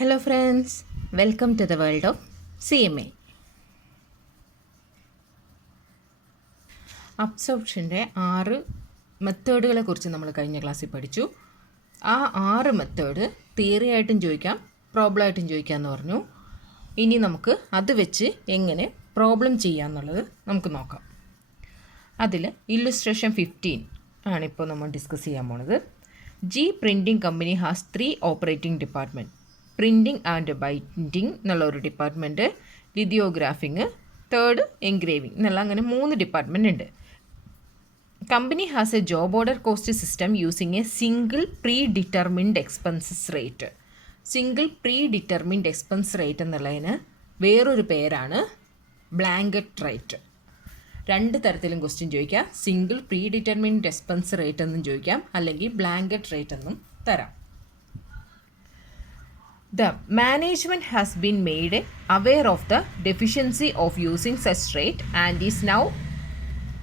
Hello friends, welcome to the world of CMA. അബ്സോർപ്ഷൻ്റെ 6 മെത്തേഡുകളെ കുറിച്ച് നമ്മൾ കഴിഞ്ഞ ക്ലാസ്സിൽ പഠിച്ചു. ആ 6 മെത്തേഡ് തിയറി ആയിട്ടും ചോദിക്കാം, പ്രോബ്ലം ആയിട്ടും ചോദിക്കാമെന്ന് പറഞ്ഞു. ഇനി നമുക്ക് അത് വെച്ച് എങ്ങനെ പ്രോബ്ലം ചെയ്യാമെന്നുള്ളത് നമുക്ക് നോക്കാം. അതിൽ ഇല്ലുസ്ട്രേഷൻ 15 ആണിപ്പോൾ നമ്മൾ ഡിസ്കസ് ചെയ്യാൻ പോണത്. G printing company has 3 operating department. Printing and binding എന്നുള്ള ഒരു ഡിപ്പാർട്ട്മെൻറ്റ്, ലിതിയോഗ്രാഫിങ്, തേർഡ് എൻഗ്രേവിങ് എന്നുള്ള അങ്ങനെ 3 ഡിപ്പാർട്ട്മെൻറ്റ് ഉണ്ട്. Company has A job order cost system using A single pre determined expenses rate. Single pre determined expense rate എന്നുള്ളതിന് വേറൊരു പേരാണ് blanket rate. 2 തരത്തിലും question ചോദിക്കാം. Single pre determined expense rate എന്നും ചോദിക്കാം, അല്ലെങ്കിൽ ബ്ലാങ്കറ്റ് റേറ്റ് എന്നും തരാം. The management has been made aware of the deficiency of using such rate and is now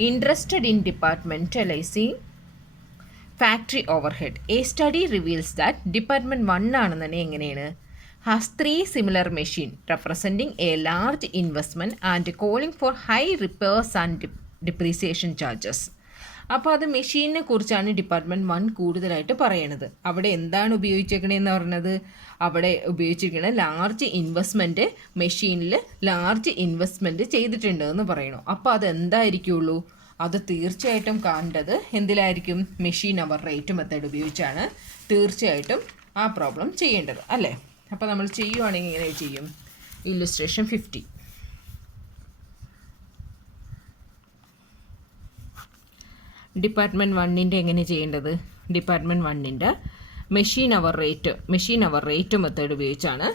interested in departmentalizing factory overhead. A study reveals that Department 1 ആണെന്ന് എങ്ങനെയാണ് has 3 similar machine representing a large investment and calling for high repairs and depreciation charges. അപ്പോൾ അത് മെഷീനെ കുറിച്ചാണ് department 1 കൂടുതലായിട്ട് പറയണത്. അവിടെ എന്താണ് ഉപയോഗിച്ചേക്കണേന്ന് പറഞ്ഞത്, അവിടെ ഉപയോഗിച്ചിരിക്കുന്നത് ലാർജ് ഇൻവെസ്റ്റ്മെൻറ്റ്, മെഷീനിൽ ലാർജ് ഇൻവെസ്റ്റ്മെൻറ്റ് ചെയ്തിട്ടുണ്ട് എന്ന് പറയണു. അപ്പോൾ അതെന്തായിരിക്കുള്ളൂ, അത് തീർച്ചയായിട്ടും കാണേണ്ടത് എന്തിലായിരിക്കും, മെഷീൻ അവർ റേറ്റ് മെത്തേഡ് ഉപയോഗിച്ചാണ് തീർച്ചയായിട്ടും ആ പ്രോബ്ലം ചെയ്യേണ്ടത് അല്ലേ. അപ്പോൾ നമ്മൾ ചെയ്യുവാണെങ്കിൽ എങ്ങനെ ചെയ്യും? ഇല്ലുസ്ട്രേഷൻ 50. ഡിപ്പാർട്ട്മെൻറ്റ് 1ൻ്റെ എങ്ങനെ ചെയ്യേണ്ടത്? ഡിപ്പാർട്ട്മെൻറ്റ് 1ൻ്റെ മെഷീൻ അവർ റേറ്റ് മെത്തേഡ് ഉപയോഗിച്ചാണ്,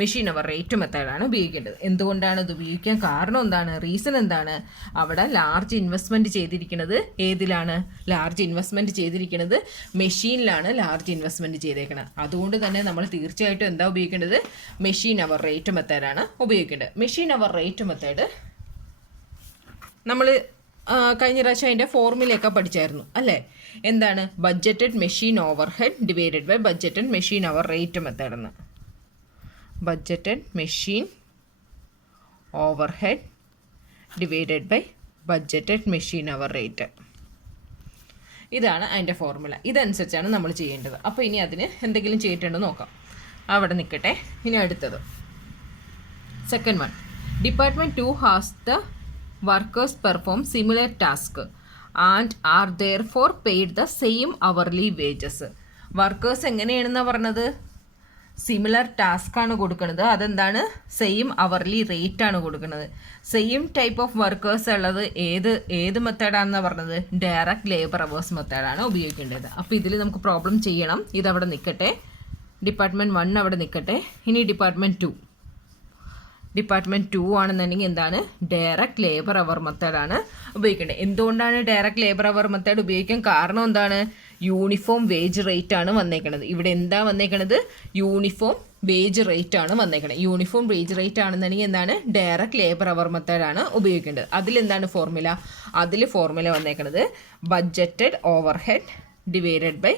മെഷീൻ അവർ റേറ്റ് മെത്തേഡാണ് ഉപയോഗിക്കേണ്ടത്. എന്തുകൊണ്ടാണ് ഇത് ഉപയോഗിക്കാൻ കാരണം എന്താണ്, റീസൺ എന്താണ്? അവിടെ ലാർജ് ഇൻവെസ്റ്റ്മെൻറ്റ് ചെയ്തിരിക്കുന്നത് ഏതിലാണ്? ലാർജ് ഇൻവെസ്റ്റ്മെൻറ്റ് ചെയ്തിരിക്കുന്നത് മെഷീനിലാണ് ലാർജ് ഇൻവെസ്റ്റ്മെൻറ്റ് ചെയ്തേക്കുന്നത്. അതുകൊണ്ട് തന്നെ നമ്മൾ തീർച്ചയായിട്ടും എന്താ ഉപയോഗിക്കേണ്ടത്? മെഷീൻ അവർ റേറ്റ് മെത്തേഡാണ് ഉപയോഗിക്കേണ്ടത്. മെഷീൻ അവർ റേറ്റ് മെത്തേഡ് നമ്മൾ കഴിഞ്ഞ പ്രാവശ്യം അതിൻ്റെ ഫോർമുലയൊക്കെ പഠിച്ചായിരുന്നു അല്ലേ. എന്താണ്? Budgeted machine overhead divided by budgeted machine hour rate method എന്ന്. Budgeted machine overhead divided by budgeted machine hour rate. ഇതാണ് അതിൻ്റെ ഫോർമുല. ഇതനുസരിച്ചാണ് നമ്മൾ ചെയ്യേണ്ടത്. അപ്പോൾ ഇനി അതിന് എന്തെങ്കിലും ചെയ്തിട്ടുണ്ടോ നോക്കാം. അവിടെ നിൽക്കട്ടെ. ഇനി അടുത്തത് second one. Department 2 has the workers perform similar task and are therefore paid the same hourly wages. Workers എങ്ങനെയാണെന്നാണ് പറഞ്ഞത്? സിമിലർ ടാസ്ക് ആണ് കൊടുക്കുന്നത്. അതെന്താണ്? സെയിം അവർലി റേറ്റ് ആണ് കൊടുക്കുന്നത്. സെയിം ടൈപ്പ് ഓഫ് വർക്കേഴ്സ് ഉള്ളത് ഏത് മെത്തേഡാണെന്നാണ് പറഞ്ഞത്? ഡയറക്റ്റ് ലേബർ അവേഴ്സ് മെത്തേഡാണ് ഉപയോഗിക്കേണ്ടത്. അപ്പോൾ ഇതിൽ നമുക്ക് പ്രോബ്ലം ചെയ്യണം. ഇതവിടെ നിൽക്കട്ടെ. ഡിപ്പാർട്ട്മെൻറ്റ് 1 അവിടെ നിൽക്കട്ടെ. ഇനി ഡിപ്പാർട്ട്മെൻറ്റ് 2 ആണെന്നുണ്ടെങ്കിൽ എന്താണ്? ഡയറക്റ്റ് ലേബർ അവർ മെത്തേഡാണ് ഉപയോഗിക്കേണ്ടത്. എന്തുകൊണ്ടാണ് ഡയറക്റ്റ് ലേബർ അവർ മെത്തേഡ് ഉപയോഗിക്കാൻ കാരണം എന്താണ്? യൂണിഫോം വേജ് റേറ്റ് ആണ് വന്നേക്കണത്. ഇവിടെ എന്താ വന്നേക്കണത്? യൂണിഫോം വേജ് റേറ്റ് ആണ് വന്നേക്കണത്. യൂണിഫോം വേജ് റേറ്റ് ആണെന്നുണ്ടെങ്കിൽ എന്താണ്? ഡയറക്റ്റ് ലേബർ അവർ മെത്തേഡാണ് ഉപയോഗിക്കേണ്ടത്. അതിലെന്താണ് ഫോർമുല? അതിൽ ഫോർമുല വന്നേക്കണത് budgeted overhead divided by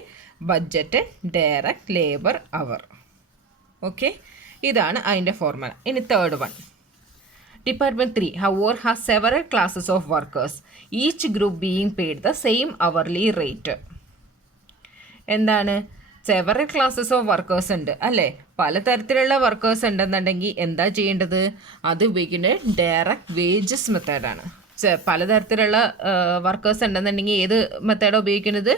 budgeted direct labour hour. Okay, ഇതാണ് അതിൻ്റെ ഫോർമുല. ഇനി third one. Department 3 however has several classes of workers, each group being paid the same hourly rate. എന്താണ്? സെവറൽ ക്ലാസ്സസ് ഓഫ് വർക്കേഴ്സ് ഉണ്ട് അല്ലേ. പലതരത്തിലുള്ള workers ഉണ്ടെന്നുണ്ടെങ്കിൽ എന്താ ചെയ്യേണ്ടത്? അത് ഉപയോഗിക്കുന്നത് ഡയറക്റ്റ് വേജസ് മെത്തേഡാണ്. പലതരത്തിലുള്ള വർക്കേഴ്സ് ഉണ്ടെന്നുണ്ടെങ്കിൽ ഏത് മെത്തേഡാണ് ഉപയോഗിക്കുന്നത്?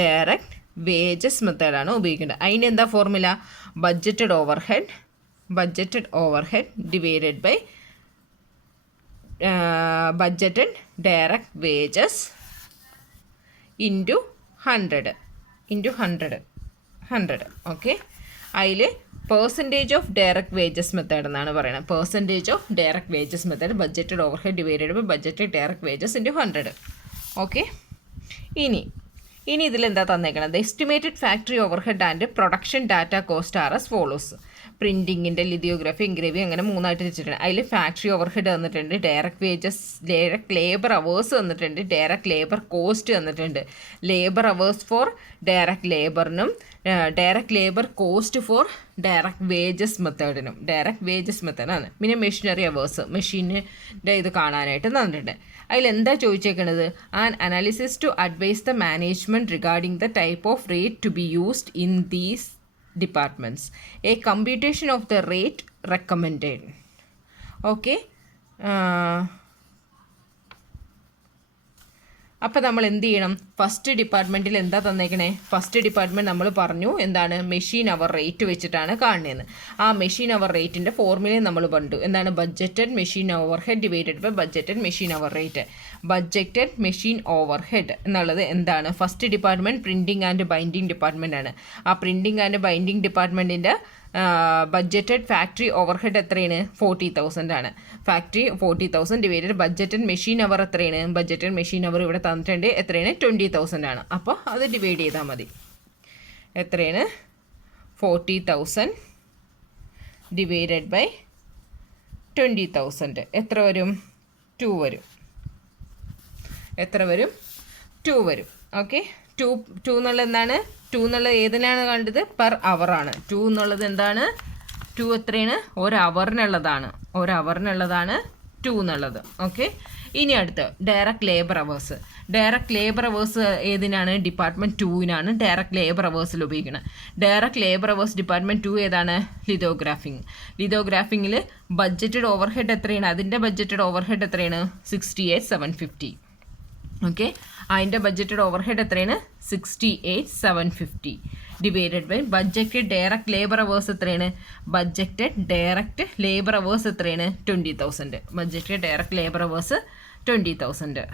ഡയറക്റ്റ് വേജസ് മെത്തേഡാണ് ഉപയോഗിക്കേണ്ടത്. അതിന് എന്താ formula? Budgeted overhead divided by budgeted direct wages into 100. Okay, അതിൽ percentage of direct wages method എന്നാണ് പറയുന്നത്. Percentage of direct wages method budgeted overhead divided by budgeted direct wages into 100. Okay, ഇനി ഇതിലെന്താ തന്നേക്കണത്? Estimated factory overhead and production data cost are as follows. പ്രിൻറ്റിങ്ങിൻ്റെ, lithography, engraving അങ്ങനെ 3 ആയിട്ട് വെച്ചിട്ടുണ്ട്. അതിൽ ഫാക്ടറി ഓവർ ഹെഡ് തന്നിട്ടുണ്ട്, direct wages, direct labour hours തന്നിട്ടുണ്ട്, ഡയറക്റ്റ് ലേബർ കോസ്റ്റ് തന്നിട്ടുണ്ട്. ലേബർ അവേഴ്സ് ഫോർ ഡയറക്റ്റ് ലേബറിനും direct labour cost for direct wages മെത്തേഡിനും ഡയറക്റ്റ് വേജസ് മെത്തേഡാണ്. പിന്നെ മെഷീനറി അവേഴ്സ് മെഷീനിൻ്റെ ഇത് കാണാനായിട്ട് തന്നിട്ടുണ്ട്. അതിലെന്താ ചോദിച്ചേക്കുന്നത്? An analysis to advise the management regarding the type of rate to be used in these departments, a computation of the rate recommended. Okay, അപ്പോൾ നമ്മൾ എന്ത് ചെയ്യണം? ഫസ്റ്റ് ഡിപ്പാർട്ട്മെൻറ്റിൽ എന്താ തന്നേക്കണേ? ഫസ്റ്റ് ഡിപ്പാർട്ട്മെൻറ്റ് നമ്മൾ പറഞ്ഞു എന്താണ്? മെഷീൻ അവർ റേറ്റ് വെച്ചിട്ടാണ് കാണുന്നതെന്ന്. ആ മെഷീൻ അവർ റേറ്റിൻ്റെ ഫോർമുലയും നമ്മൾ കണ്ടു. എന്താണ്? Budgeted machine overhead divided by budgeted machine hour rate. Budgeted machine overhead എന്നുള്ളത് എന്താണ്? First department printing and binding department ആണ്. ആ പ്രിൻറ്റിംഗ് ആൻഡ് ബൈൻഡിങ് ഡിപ്പാർട്ട്മെൻറ്റിൻ്റെ ബഡ്ജറ്റഡ് ഫാക്ടറി ഓവർ ഹെഡ് എത്രയാണ്? 40,000 ആണ്. Factory 40,000 divided budgeted machine hour എത്രയാണ്? Budgeted machine അവർ ഇവിടെ തന്നിട്ടുണ്ട് എത്രയാണ്? 20,000 ആണ്. അപ്പോൾ അത് ഡിവൈഡ് ചെയ്താൽ മതി. എത്രയാണ്? 40,000 ഡിവൈഡഡ് ബൈ 20,000 എത്ര വരും? 2 വരും. എത്ര വരും? 2 വരും. ഓക്കെ, 2 എന്നുള്ളത് എന്താണ്? 2 എന്നുള്ളത് ഏതിനാണ് കണ്ടത്? പെർ അവറാണ്. 2 എന്നുള്ളത് എന്താണ്? 2 എത്രയാണ്? ഒരു അവറിനുള്ളതാണ്. 2 എന്നുള്ളത്. ഓക്കെ, ഇനി അടുത്ത് direct labour hours. Direct labour hours ഏതിനാണ്? ഡിപ്പാർട്ട്മെൻറ്റ് 2-നാണ് ഡയറക്റ്റ് ലേബർ അവേഴ്സിൽ ഉപയോഗിക്കുന്നത്. ഡയറക്റ്റ് ലേബർ അവേഴ്സ് ഡിപ്പാർട്ട്മെൻറ്റ് 2 ഏതാണ്? ലിതോഗ്രാഫിംഗ്. ലിതോഗ്രാഫിങ്ങിൽ ബഡ്ജറ്റഡ് ഓവർ ഹെഡ് എത്രയാണ്? അതിൻ്റെ ബഡ്ജറ്റഡ് ഓവർ ഹെഡ് എത്രയാണ്? 68,750. ഓക്കെ, അതിൻ്റെ ബഡ്ജറ്റഡ് ഓവർ ഹെഡ് എത്രയാണ്? 68,750 divided by budgeted direct labour hours എത്രയാണ്? ബഡ്ജറ്റഡ് ഡയറക്റ്റ് ലേബർ അവേഴ്സ് എത്രയാണ്? 20,000. Budgeted direct labour hours 20,000.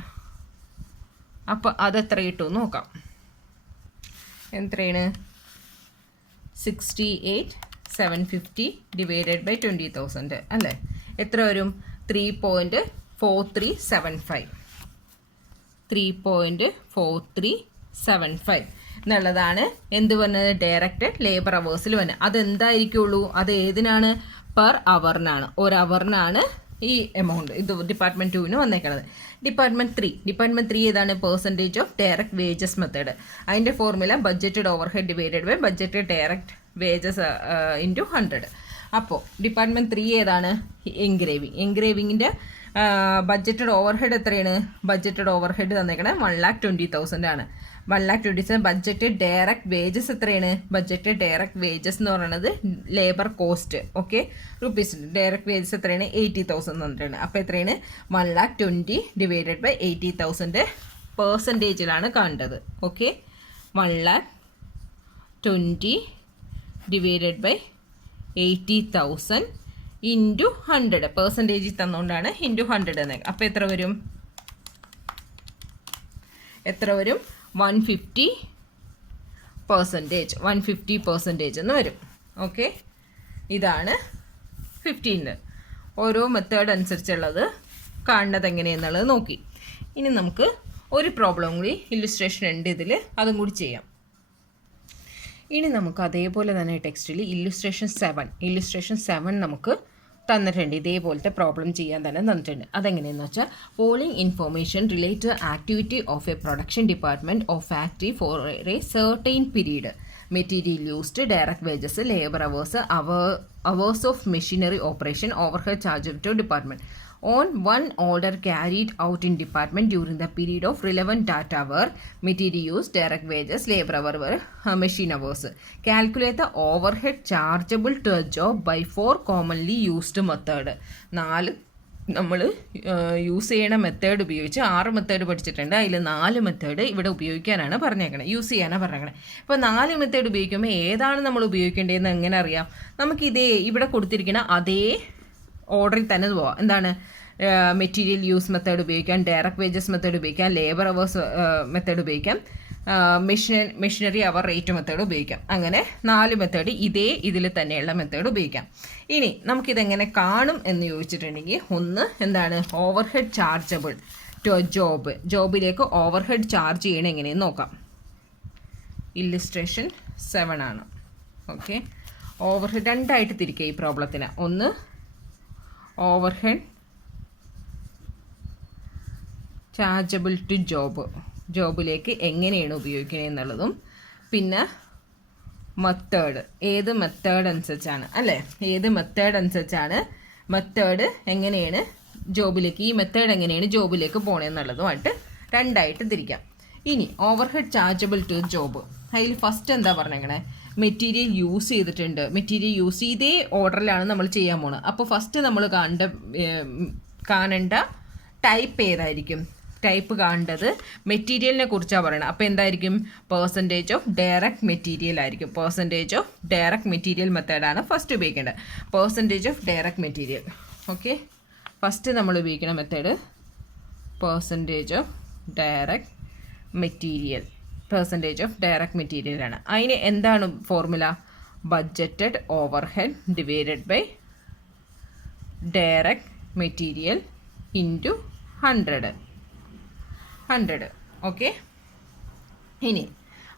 അപ്പോൾ അതെത്ര കിട്ടും നോക്കാം. എത്രയാണ്? 68,750 ഡിവൈഡഡ് ബൈ 20,000 അല്ലേ? എത്ര വരും? 3.4375. 3.4375 എന്നുള്ളതാണ് എന്ത് വന്നത്? ഡയറക്റ്റ് ലേബർ അവേഴ്സിൽ വന്നത്. അതെന്തായിരിക്കുള്ളൂ? അത് ഏതിനാണ്? പെർ അവറിനാണ്. ഒരു അവറിനാണ് ഈ എമൗണ്ട്. ഇത് ഡിപ്പാർട്ട്മെൻറ്റ് 2-ന് വന്നേക്കണത്. ഡിപ്പാർട്ട്മെൻറ്റ് 3 ഏതാണ്? Percentage of direct wages method. അതിൻ്റെ formula budgeted overhead divided by budgeted direct wages into 100. അപ്പോൾ ഡിപ്പാർട്ട്മെൻറ്റ് 3 ഏതാണ്? എൻഗ്രേവിങ്ങിൻ്റെ ബഡ്ജറ്റഡ് ഓവർ ഹെഡ് എത്രയാണ്? ബഡ്ജറ്റഡ് ഓവർ ഹെഡ് തന്നേക്കണേ 1,20,000 ആണ്. 1,20,000. ബഡ്ജറ്റഡ് ഡയറക്റ്റ് വേജസ് എത്രയാണ്? ബഡ്ജറ്റഡ് ഡയറക്റ്റ് വേജസ് എന്ന് പറയുന്നത് labour cost. Okay, rupees. Direct wages എത്രയാണ്? 80,000 തന്നിട്ടുണ്ട്. അപ്പോൾ എത്രയാണ്? 1,20,000 ഡിവൈഡഡ് ബൈ 80,000 പെർസെൻറ്റേജിലാണ് കണ്ടത്. ഓക്കെ, 1,20,000 ഡിവൈഡഡ് ബൈ 80,000 ഇൻറ്റു 100 പെർസെൻറ്റേജിൽ തന്നുകൊണ്ടാണ് ഇൻറ്റു 100 എന്ന്. അപ്പോൾ എത്ര വരും? 150% എന്ന് വരും. ഓക്കെ, ഇതാണ് 15. ഓരോ മെത്തേഡ് അനുസരിച്ചുള്ളത് കാണുന്നത് എങ്ങനെയെന്നുള്ളത് നോക്കി. ഇനി നമുക്ക് ഒരു പ്രോബ്ലം കൂടി ഇല്ലുസ്ട്രേഷൻ ഉണ്ട് ഇതിൽ, അതും കൂടി ചെയ്യാം. ഇനി നമുക്ക് അതേപോലെ തന്നെ ടെക്സ്റ്റിൽ ഇല്ലുസ്ട്രേഷൻ 7 നമുക്ക് തന്നിട്ടുണ്ട്. ഇതേപോലത്തെ പ്രോബ്ലം ചെയ്യാൻ തന്നെ തന്നിട്ടുണ്ട്. അതെങ്ങനെയെന്ന് വെച്ചാൽ, following information relate activity of a production department of factory for a certain period. Material used, direct wages, labour hours, hours of machinery operation, overhead charge to department. On one order carried out in department during the period of relevant data were material use, direct wages, labor hour, machine hours. Calculate the overhead chargeable to a job by 4 commonly used method. 4 നമ്മൾ use ചെയ്യണ method ഉപയോഗിച്ച് 6 method പഠിച്ചിട്ടുണ്ട്. അതിൽ 4 method ഇവിടെ ഉപയോഗിക്കാനാണ് പറഞ്ഞേക്കണത്, use ചെയ്യാനാണ് പറഞ്ഞേക്കണത്. ഇപ്പോൾ 4 method ഉപയോഗിക്കുമ്പോൾ ഏതാണ് നമ്മൾ ഉപയോഗിക്കേണ്ടതെന്ന് എങ്ങനെ അറിയാം? നമുക്കിതേ ഇവിടെ കൊടുത്തിരിക്കുന്ന അതേ ഓർഡറിൽ തന്നെ പോവാം. എന്താണ്? മെറ്റീരിയൽ യൂസ് മെത്തേഡ് ഉപയോഗിക്കാം, ഡയറക്റ്റ് വേജസ് മെത്തേഡ് ഉപയോഗിക്കാം, ലേബർ അവേഴ്സ് മെത്തേഡ് ഉപയോഗിക്കാം, മെഷീനറി അവർ റേറ്റ് മെത്തേഡ് ഉപയോഗിക്കാം. അങ്ങനെ 4 മെത്തേഡ് ഇതേ ഇതിൽ തന്നെയുള്ള മെത്തേഡ് ഉപയോഗിക്കാം. ഇനി നമുക്കിതെങ്ങനെ കാണും എന്ന് ചോദിച്ചിട്ടുണ്ടെങ്കിൽ, ഒന്ന് എന്താണ്? ഓവർഹെഡ് ചാർജബിൾ ടു ജോബിലേക്ക് ഓവർഹെഡ് ചാർജ് ചെയ്യണം എങ്ങനെയെന്ന് നോക്കാം. ഇല്ലുസ്ട്രേഷൻ 7 ആണ്. ഓക്കെ, ഓവർഹെഡ് രണ്ടായിട്ട് തിരിക്കുക ഈ പ്രോബ്ലത്തിന്. ഒന്ന് ഓവർഹെഡ് ചാർജബിൾ ടു ജോബിലേക്ക് എങ്ങനെയാണ് ഉപയോഗിക്കുന്നത് എന്നുള്ളതും, പിന്നെ മെത്തേഡ്, ഏത് മെത്തേഡ് അനുസരിച്ചാണ് അല്ലേ, ഏത് മെത്തേഡ് അനുസരിച്ചാണ്, മെത്തേഡ് എങ്ങനെയാണ് ജോബിലേക്ക്, ഈ മെത്തേഡ് എങ്ങനെയാണ് ജോബിലേക്ക് പോകണമെന്നുള്ളതുമായിട്ട് രണ്ടായിട്ട് തിരിക്കാം. ഇനി ഓവർഹെഡ് ചാർജബിൾ ടു ജോബ്, അതിൽ ഫസ്റ്റ് എന്താ പറഞ്ഞേക്കണേ, മെറ്റീരിയൽ യൂസ് ചെയ്തിട്ടുണ്ട്, മെറ്റീരിയൽ യൂസ് ഇതേ ഓർഡറിലാണ് നമ്മൾ ചെയ്യാൻ പോകുന്നത്. അപ്പോൾ ഫസ്റ്റ് നമ്മൾ കാണേണ്ട ടൈപ്പ് ഏതായിരിക്കും, ടൈപ്പ് കാണേണ്ടത് മെറ്റീരിയലിനെ കുറിച്ചാണ് പറയുന്നത്. അപ്പോൾ എന്തായിരിക്കും, പെർസെൻറ്റേജ് ഓഫ് ഡയറക്റ്റ് മെറ്റീരിയൽ ആയിരിക്കും. പെർസെൻറ്റേജ് ഓഫ് ഡയറക്റ്റ് മെറ്റീരിയൽ മെത്തേഡാണ് ഫസ്റ്റ് ഉപയോഗിക്കേണ്ടത്. Percentage of direct material. Okay, first നമ്മൾ ഉപയോഗിക്കുന്ന method percentage of direct material, percentage of direct മെറ്റീരിയലാണ്. അതിന് എന്താണ് formula, budgeted overhead divided by direct material into 100. Okay, ഇനി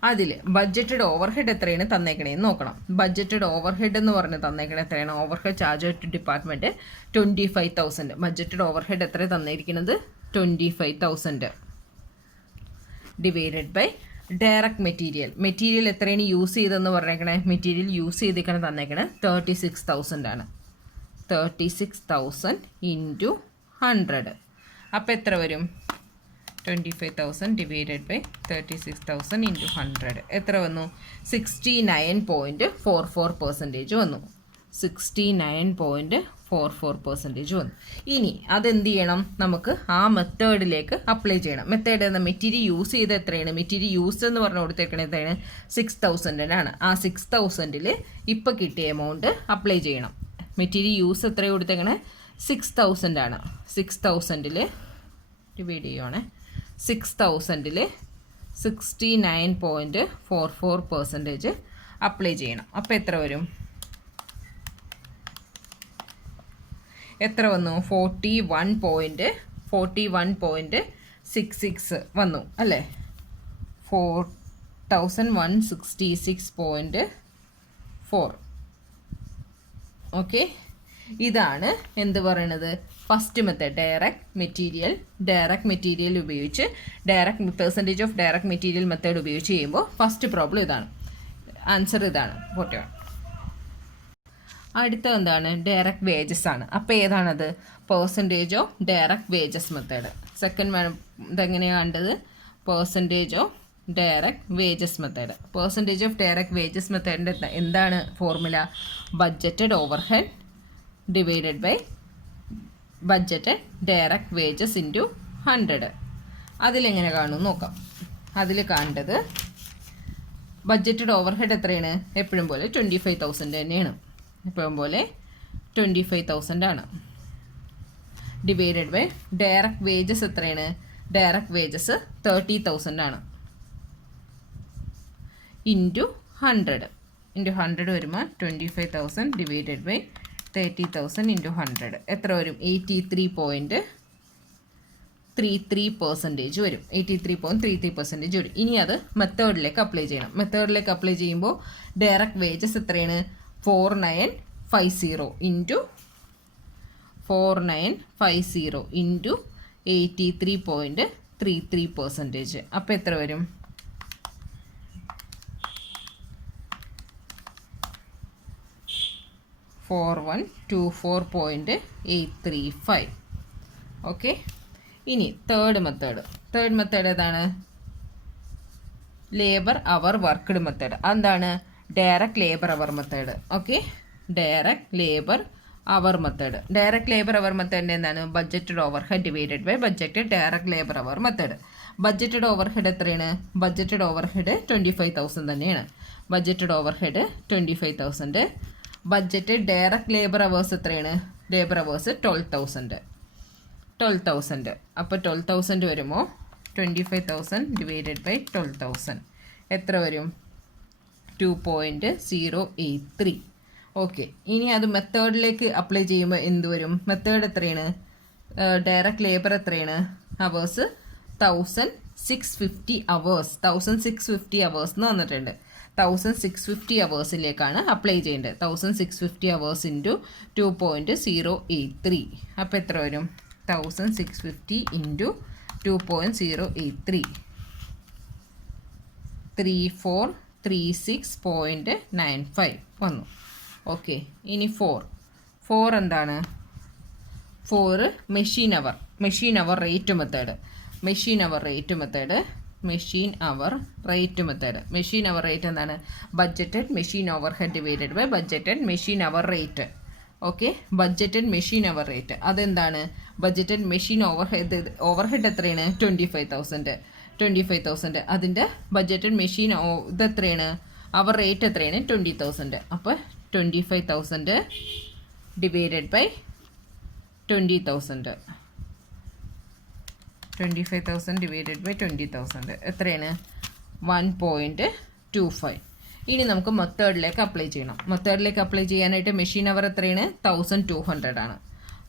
അതിൽ ബഡ്ജറ്റഡ് ഓവർഹെഡ് എത്രയാണ് തന്നേക്കണേന്ന് നോക്കണം. ബഡ്ജറ്റഡ് ഓവർഹെഡ് എന്ന് പറഞ്ഞ് തന്നേക്കണേ എത്രയാണ്, overhead charge to department 25,000. Budgeted overhead എത്ര തന്നിരിക്കുന്നത്, 25,000 divided by direct material. Material എത്രയാണ് യൂസ് ചെയ്തതെന്ന് പറഞ്ഞേക്കണേ, മെറ്റീരിയൽ യൂസ് ചെയ്തിരിക്കണം തന്നേക്കണേ 36,000 ആണ്. 36,000 ഇൻറ്റു 100. അപ്പോൾ എത്ര വരും, 25,000 ഡിവൈഡഡ് ബൈ 36,000 ഇൻറ്റു 100 എത്ര വന്നു, 69.44% വന്നു. 69.44% വന്നു. ഇനി അതെന്ത് ചെയ്യണം, നമുക്ക് ആ മെത്തേഡിലേക്ക് അപ്ലൈ ചെയ്യണം. മെത്തേഡ് എന്ന മെറ്റീരിയൽ യൂസ് ചെയ്ത് എത്രയാണ്, മെറ്റീരിയൽ യൂസ് എന്ന് പറഞ്ഞ് കൊടുത്തേക്കണത് എത്രയാണ്, 6,000 ആ 6,000 ഇപ്പോൾ കിട്ടിയ എമൗണ്ട് അപ്ലൈ ചെയ്യണം. മെറ്റീരിയൽ യൂസ് എത്ര കൊടുത്തേക്കണേ, 6,000 ആണ്. 6,000 ഡിവൈഡ് ചെയ്യുവാണേ, 6,000 69.44% അപ്ലൈ ചെയ്യണം. അപ്പോൾ എത്ര വരും, എത്ര വന്നു, 41.66 വന്നു അല്ലേ, 4166.4. ഓക്കെ, ഇതാണ് എന്ത് പറയണത്, ഫസ്റ്റ് മെത്തേഡ് ഡയറക്റ്റ് മെറ്റീരിയൽ ഉപയോഗിച്ച് percentage of direct material method ഉപയോഗിച്ച് ചെയ്യുമ്പോൾ ഫസ്റ്റ് പ്രോബ്ലം ഇതാണ്, ആൻസർ ഇതാണ് 41. അടുത്ത എന്താണ്, ഡയറക്റ്റ് വേജസ് ആണ്. അപ്പോൾ ഏതാണത്, percentage of direct wages method. Second ഇതെങ്ങനെയാണ് കണ്ടത്, percentage of direct wages method. Percentage of direct wages മെത്തേഡിൻ്റെ എന്താണ് formula, budgeted overhead divided by budgeted direct wages into 100. അതിലെങ്ങനെ കാണും നോക്കാം. അതിൽ കാണേണ്ടത് ബഡ്ജറ്റഡ് ഓവർഹെഡ് എത്രയാണ്, എപ്പോഴും പോലെ 25,000 തന്നെയാണ്, എപ്പോഴും പോലെ 25,000 ആണ്. ഡിവൈഡഡ് ബൈ ഡയറക്റ്റ് വേജസ് എത്രയാണ്, ഡയറക്റ്റ് വേജസ് 30,000 ആണ്. ഇൻറ്റു 100 വരുമ്പോൾ 25,000 ഡിവൈഡഡ് ബൈ 30,000 ഇൻറ്റു 100 എത്ര വരും, 83.33% വരും. 83.33% വരും. ഇനി അത് മെത്തേഡിലേക്ക് അപ്ലൈ ചെയ്യണം. മെത്തേഡിലേക്ക് അപ്ലൈ ചെയ്യുമ്പോൾ ഡയറക്റ്റ് വേജസ് എത്രയാണ്, 4950 ഇൻറ്റു 4950 ഇൻറ്റു 83.33%. അപ്പോൾ എത്ര വരും, 4124.835. ഓക്കെ, ഇനി തേർഡ് മെത്തേഡ് ഏതാണ്, ലേബർ അവർ വർക്ക്ഡ് മെത്തേഡ്. അതെന്താണ്, direct labour hour method. Okay, direct labour hour method. Direct labour hour മെത്തേഡിൻ്റെ എന്താണ്, budgeted overhead divided by budgeted direct labour hour method. Budgeted overhead എത്രയാണ്, budgeted overhead 25,000 തന്നെയാണ്. Budgeted overhead 25,000. Budgeted direct labour hours എത്രയാണ്, labour hours 12,000. അപ്പോൾ 12,000 വരുമ്പോൾ 25,000 divided by 12,000 എത്ര വരും, 2.083. Okay, ഇനി അത് മെത്തേഡിലേക്ക് അപ്ലൈ ചെയ്യുമ്പോൾ എന്ത് വരും, മെത്തേഡ് എത്രയാണ്, ഡയറക്റ്റ് ലേബർ എത്രയാണ്, അവേഴ്സ് 1,650 അവേഴ്സ്. 1,650 അവേഴ്സ് എന്ന് വന്നിട്ടുണ്ട്. 1,650 അവേഴ്സിലേക്കാണ് അപ്ലൈ ചെയ്യേണ്ടത്. 1,650 അവേഴ്സ് ഇൻറ്റു 2.083. അപ്പോൾ എത്ര വരും, 1,650 ഇൻറ്റു 2.083 34 36.95 വന്നു. ഓക്കെ, ഇനി 4 എന്താണ്? 4 machine hour rate method. Machine hour rate എന്താണ്? Budgeted machine overhead divided by budgeted machine hour rate. Okay, budgeted machine hour rate അതെന്താണ്? ബഡ്ജറ്റഡ് മെഷീൻ ഓവർ ഹെഡ് എത്രയാണ്? 25,000. അതിൻ്റെ ബഡ്ജറ്റഡ് മെഷീൻ ഇത് എത്രയാണ്? അവർ റേറ്റ് എത്രയാണ്? 20,000. അപ്പോൾ 25,000 ഡിവൈഡഡ് ബൈ 20,000. 25,000 ഡിവൈഡഡ് ബൈ 20,000 എത്രയാണ്? 1.25. ഇനി നമുക്ക് മെത്തേഡിലേക്ക് അപ്ലൈ ചെയ്യണം. മെത്തേഡിലേക്ക് അപ്ലൈ ചെയ്യാനായിട്ട് മെഷീൻ അവർ എത്രയാണ്? 1200 ആണ്.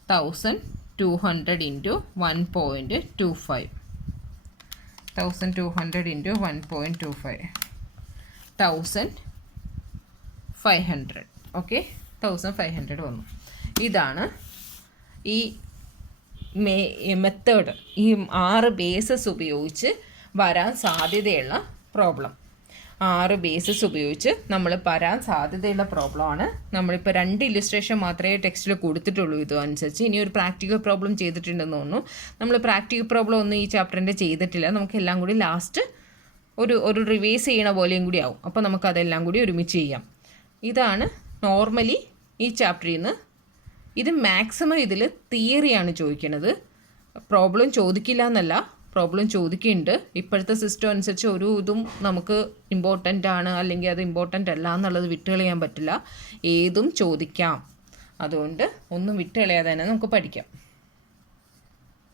1200 ഇൻറ്റു 1.25. 1200 ഇൻറ്റു 1.25 1500. ഓക്കെ, 1500 വന്നു. ഇതാണ് ഈ മെത്തേഡ്. ഈ 6 ബേസസ് ഉപയോഗിച്ച് വരാൻ സാധ്യതയുള്ള പ്രോബ്ലം. 6 ബേസസ് ഉപയോഗിച്ച് നമ്മൾ വരാൻ സാധ്യതയുള്ള പ്രോബ്ലമാണ്. നമ്മളിപ്പോൾ 2 ഇല്ലുസ്ട്രേഷൻ മാത്രമേ ടെക്സ്റ്റിൽ കൊടുത്തിട്ടുള്ളൂ. ഇതനുസരിച്ച് ഇനി ഒരു പ്രാക്ടിക്കൽ പ്രോബ്ലം ചെയ്തിട്ടുണ്ടെന്ന് തോന്നുന്നു. നമ്മൾ പ്രാക്ടിക്കൽ പ്രോബ്ലം ഒന്നും ഈ ചാപ്റ്ററിൻ്റെ ചെയ്തിട്ടില്ല. നമുക്കെല്ലാം കൂടി ലാസ്റ്റ് ഒരു റിവൈസ് ചെയ്യണ പോലെയും കൂടി ആവും. അപ്പോൾ നമുക്കതെല്ലാം കൂടി ഒരുമിച്ച് ചെയ്യാം. ഇതാണ് നോർമലി ഈ ചാപ്റ്ററിൽ നിന്ന്. ഇത് മാക്സിമം ഇതിൽ തിയറിയാണ് ചോദിക്കുന്നത്. പ്രോബ്ലം ചോദിക്കില്ല എന്നല്ല, പ്രോബ്ലം ചോദിക്കുന്നുണ്ട്. ഇപ്പോഴത്തെ സിസ്റ്റം അനുസരിച്ച് ഒരു ഇതും നമുക്ക് ഇമ്പോർട്ടൻ്റ് ആണ് അല്ലെങ്കിൽ അത് ഇമ്പോർട്ടൻ്റ് അല്ല എന്നുള്ളത് വിട്ടുകളയാൻ പറ്റില്ല. ഏതും ചോദിക്കാം. അതുകൊണ്ട് ഒന്നും വിട്ടുകളയാതെ തന്നെ നമുക്ക് പഠിക്കാം.